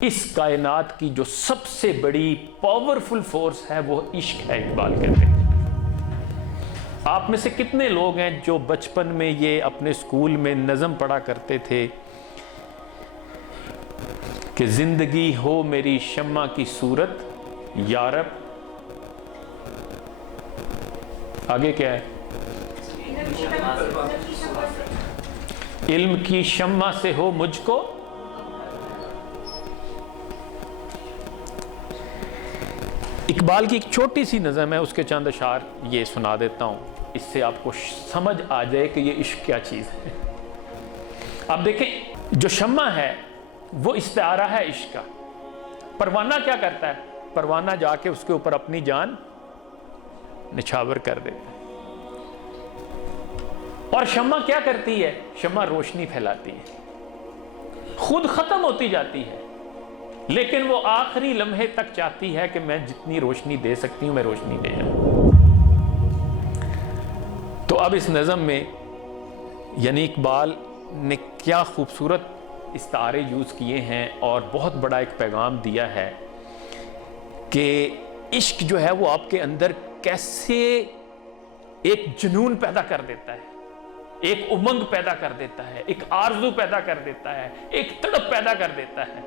اس کائنات کی جو سب سے بڑی پاورفل فورس ہے وہ عشق ہے، اقبال کہتے ہیں۔ آپ میں سے کتنے لوگ ہیں جو بچپن میں یہ اپنے اسکول میں نظم پڑھا کرتے تھے کہ زندگی ہو میری شمع کی صورت یارب، آگے کیا ہے؟ علم کی شمع سے ہو مجھ کو اقبال کی ایک چھوٹی سی نظم ہے، اس کے چند اشعار یہ سنا دیتا ہوں، اس سے آپ کو سمجھ آ جائے کہ یہ عشق کیا چیز ہے۔ آپ دیکھیں، جو شمع ہے وہ استعارہ ہے عشق کا۔ پروانہ کیا کرتا ہے؟ پروانہ جا کے اس کے اوپر اپنی جان نچھاور کر دیتا ہے۔ اور شمع کیا کرتی ہے؟ شمع روشنی پھیلاتی ہے، خود ختم ہوتی جاتی ہے، لیکن وہ آخری لمحے تک چاہتی ہے کہ میں جتنی روشنی دے سکتی ہوں میں روشنی دے جاؤں۔ تو اب اس نظم میں یعنی اقبال نے کیا خوبصورت استعارے یوز کیے ہیں اور بہت بڑا ایک پیغام دیا ہے کہ عشق جو ہے وہ آپ کے اندر کیسے ایک جنون پیدا کر دیتا ہے، ایک امنگ پیدا کر دیتا ہے، ایک آرزو پیدا کر دیتا ہے، ایک تڑپ پیدا کر دیتا ہے۔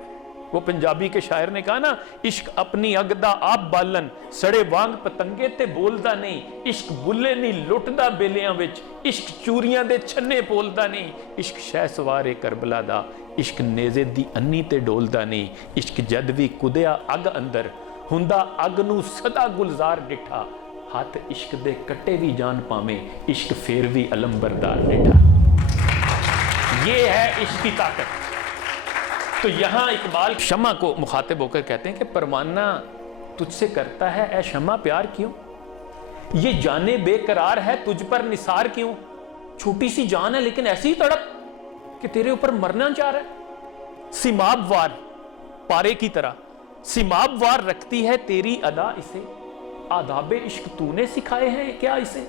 وہ پنجابی کے شاعر نے کہا نا، عشق اپنی اگدا آپ بالن سڑے وانگ پتنگے تے بولدا نہیں، عشق بلے نہیں لٹدا بیلیاں وچ، عشق چوریاں دے چھنے پولدا نہیں، عشق شہ سوارے کربلا دا، عشق نیزے دی انی تے ڈولدا نہیں، عشق جد وی کدیا اگ اندر ہندا اگ نو سدا گلزار ڈٹھا، ہاتھ عشق دے کٹے بھی جان پاویں، عشق پھر بھی علم بردار ڈٹھا۔ یہ ہے عشق کی طاقت۔ تو یہاں اقبال شمع کو مخاطب ہو کر کہتے ہیں کہ پروانہ تجھ سے کرتا ہے اے شمع پیار کیوں؟ یہ جانے بے قرار ہے تجھ پر نثار کیوں؟ چھوٹی سی جان ہے لیکن ایسی تڑپ کہ تیرے اوپر مرنا چاہ رہا ہے۔ سیماب وار پارے کی طرح سیماب وار رکھتی ہے تیری ادا اسے، آداب عشق تو نے سکھائے ہیں کیا اسے؟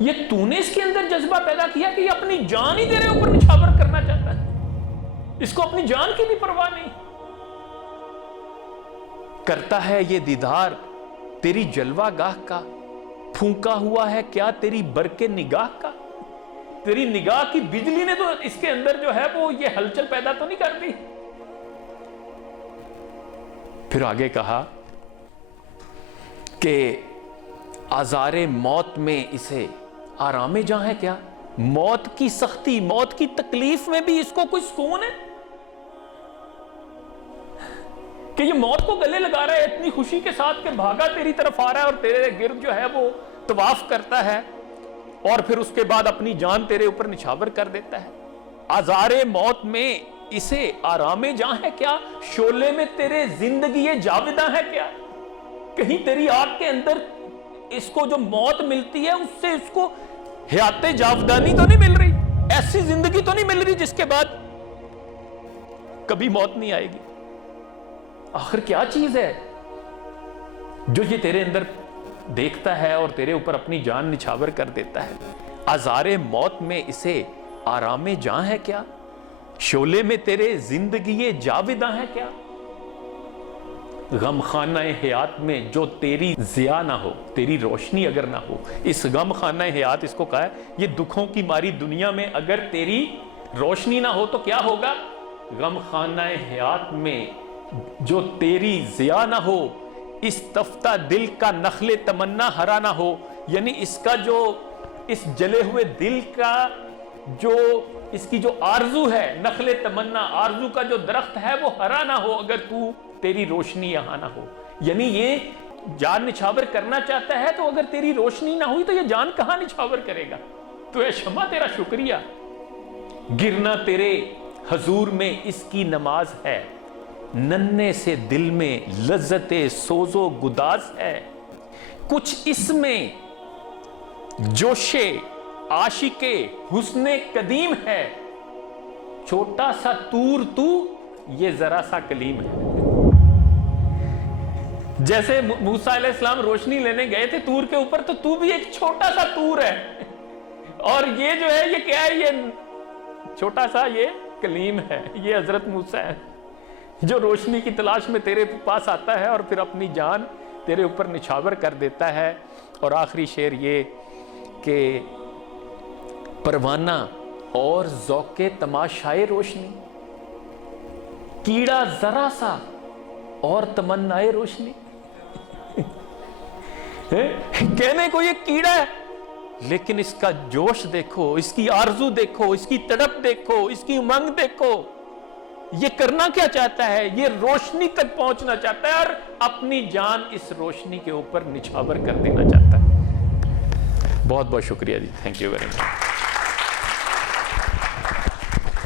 یہ تو نے اس کے اندر جذبہ پیدا کیا کہ یہ اپنی جان ہی تیرے اوپر نچھاور کرنا چاہتا ہے، اس کو اپنی جان کی بھی پرواہ نہیں۔ کرتا ہے یہ دیدار تیری جلوہ گاہ کا، پھونکا ہوا ہے کیا تیری برق نگاہ کا؟ تیری نگاہ کی بجلی نے تو اس کے اندر جو ہے وہ یہ ہلچل پیدا تو نہیں کرتی۔ پھر آگے کہا کہ آزار موت میں اسے آرام جاں ہے کیا؟ موت کی سختی، موت کی تکلیف میں بھی اس کو کوئی سکون ہے کہ یہ موت کو گلے لگا رہا ہے اتنی خوشی کے ساتھ کہ بھاگا تیری طرف آ رہا ہے اور تیرے گرد جو ہے وہ طواف کرتا ہے اور پھر اس کے بعد اپنی جان تیرے اوپر نچھاور کر دیتا ہے۔ آزار موت میں اسے آرام جاں ہے کیا؟ شعلے میں تیرے زندگی جاوداں ہے کیا؟ کہیں تیری آگ کے اندر اس کو جو موت ملتی ہے اس سے اس کو حیات جاودانی تو نہیں مل رہی، ایسی زندگی تو نہیں مل رہی جس کے بعد کبھی موت نہیں آئے گی؟ آخر کیا چیز ہے جو یہ تیرے اندر دیکھتا ہے اور تیرے اوپر اپنی جان نچھاور کر دیتا ہے؟ آزار موت میں اسے آرام جاں ہے کیا؟ شعلے میں تیرے زندگی جاوداں ہے کیا؟ غم خانہ حیات میں جو تیری ضیاء نہ ہو، تیری روشنی اگر نہ ہو، اس غم خانہ حیات اس کو کہا ہے، یہ دکھوں کی ماری دنیا میں اگر تیری روشنی نہ ہو تو کیا ہوگا؟ غم خانہ حیات میں جو تیری ضیاء نہ ہو، اس تفتہ دل کا نخل تمنا ہرا نہ ہو، یعنی اس کا جو اس جلے ہوئے دل کا جو اس کی جو آرزو ہے، نخل تمنا آرزو کا جو درخت ہے وہ ہرا نہ ہو اگر تیری روشنی یہاں نہ ہو۔ یعنی یہ جان نچھاور کرنا چاہتا ہے تو اگر تیری روشنی نہ ہوئی تو یہ جان کہاں نچھاور کرے گا؟ تو اے شمع تیرا شکریہ، گرنا تیرے حضور میں اس کی نماز ہے، ننھے سے دل میں لذت سوز و گداز ہے، کچھ اس میں جوش عاشق حسن قدیم ہے، چھوٹا سا طور تو یہ ذرا سا کلیم ہے۔ جیسے موسیٰ علیہ السلام روشنی لینے گئے تھے طور کے اوپر، تو بھی ایک چھوٹا سا طور ہے، اور یہ جو ہے یہ کیا ہے؟ یہ چھوٹا سا یہ کلیم ہے، یہ حضرت موسیٰ ہے۔ جو روشنی کی تلاش میں تیرے پاس آتا ہے اور پھر اپنی جان تیرے اوپر نچھاور کر دیتا ہے۔ اور آخری شعر یہ کہ پروانہ اور ذوق تماشائے روشنی، کیڑا ذرا سا اور تمنائے روشنی۔ کہنے کو یہ کیڑا ہے، لیکن اس کا جوش دیکھو، اس کی آرزو دیکھو، اس کی تڑپ دیکھو، اس کی امنگ دیکھو۔ یہ کرنا کیا چاہتا ہے؟ یہ روشنی تک پہنچنا چاہتا ہے اور اپنی جان اس روشنی کے اوپر نچھاور کر دینا چاہتا ہے۔ بہت بہت شکریہ جی، تھینک یو ویری مچ۔